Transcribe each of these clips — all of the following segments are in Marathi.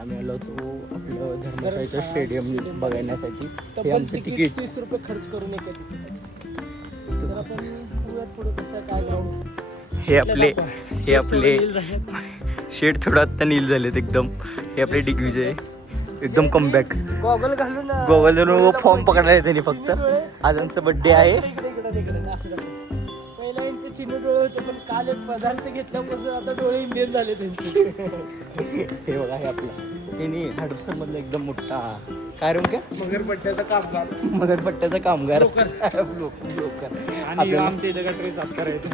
आम्ही आलो होतो आपलं धर्मशाळेच्या स्टेडियम बघण्यासाठी. हे आमचं तिकीट 30 रुपये खर्च करून एका तिकीट. तर आपण बघूयात पुढे कसं काय ग्राउंड. हे आपले शेट थोडं आत्ता नील झालेत एकदम. हे आपले दिग्विजय एकदम कमबॅक. गॉगल घालून गोवाल फॉर्म पकडायला त्यांनी फक्त. आज आमचा बर्थडे आहे. पहिला यांचे चिन्ह डोळे होते पण काल एक पदार्थ घेतल्यापासून आता डोळे इंडियन झाले त्यांचे. हे बघा हे आपलं त्यांनी हडपसर मधला एकदम मोठा काय रूम काय मगरपट्ट्याचा कामगार. मगरपट्ट्याचा कामगार. आणि आमच्या इथं गटरी साफ करायचं.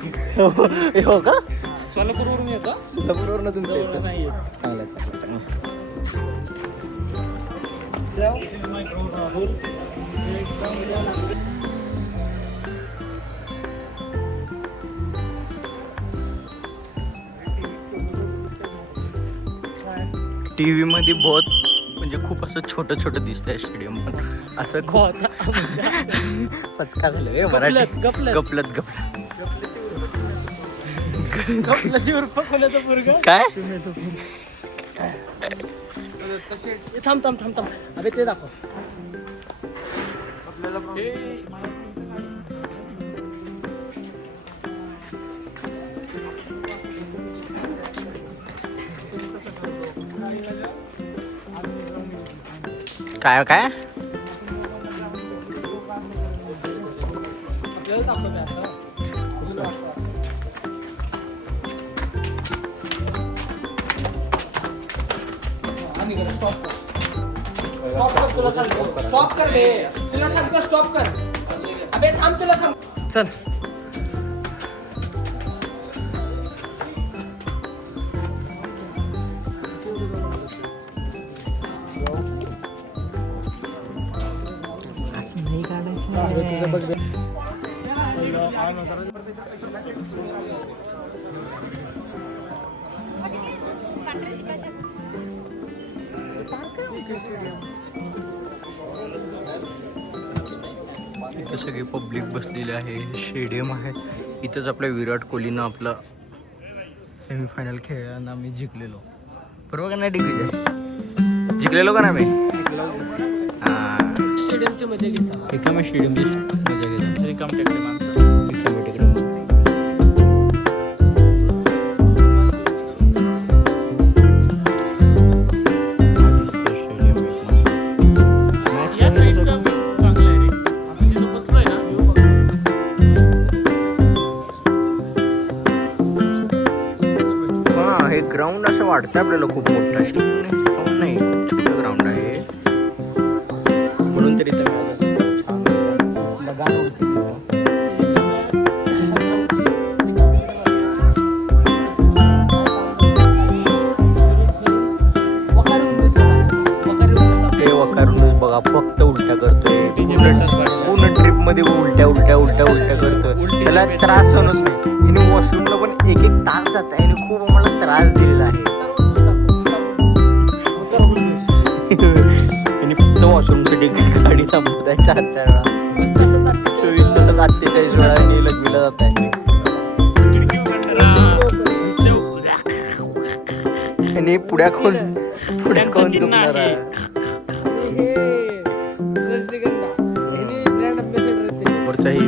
हो का? सोलापूरवरून येतो. सोलापूरवरून तुमच्या इथं नाही येत. चांगलं चांगलं चांगलं. टीव्ही मध्ये बहुत म्हणजे खूप असं छोटं छोटं दिसतंय स्टेडियम पण असं पचका झालं मराठी. गपलत काय थांब अबे ते दाखव. काय काय आपल्याला दाखवलं असं. स्टॉप कर बे. तुला सांगतो स्टॉप कर. अबे थांब तुला सांग. चल असं नाही काढायचं. तुझं बघ. इथं सगळे पब्लिक बसलेले आहे. स्टेडियम आहे. इथंच आपल्या विराट कोहलीनं आपला सेमीफायनल खेळताना आम्ही जिंकलेलो. बरोबर का नाही दिग्विजय? जिंकलेलो का ना मी? स्टेडियमची मजा घेतात. रिकामी स्टेडियमची मजा घेतात. रिकाम टेकडी माणसं. रिकामी टेकडे. या साईडचं चांगलं आहे रे. आपण जिथं बसलोय ना. हा हे ग्राउंड असं वाटतं आपल्याला खूप मोठं आहे. ग्राउंड नाही खूप छोटं ग्राउंड आहे. म्हणून तरी तर मला असं छान लगान उडते. ते वकारून बघा फक्त उलट्या करतोय. पूर्ण ट्रिप मध्ये उलट्या करतोय. त्याला त्रास होत नाही. आणि वॉशरूमला पण एक तास जात आहे आणि खूप आम्हाला त्रास दिलेला आहे. आणि फक्त वॉशरूमसाठी गाडी थांबवत आहे 4 वेळा. 24 तासात 48 वेळा आणि लग्नीला जात आहे. आणि पुढ्या कोण दुखणार आहे. वरचा ही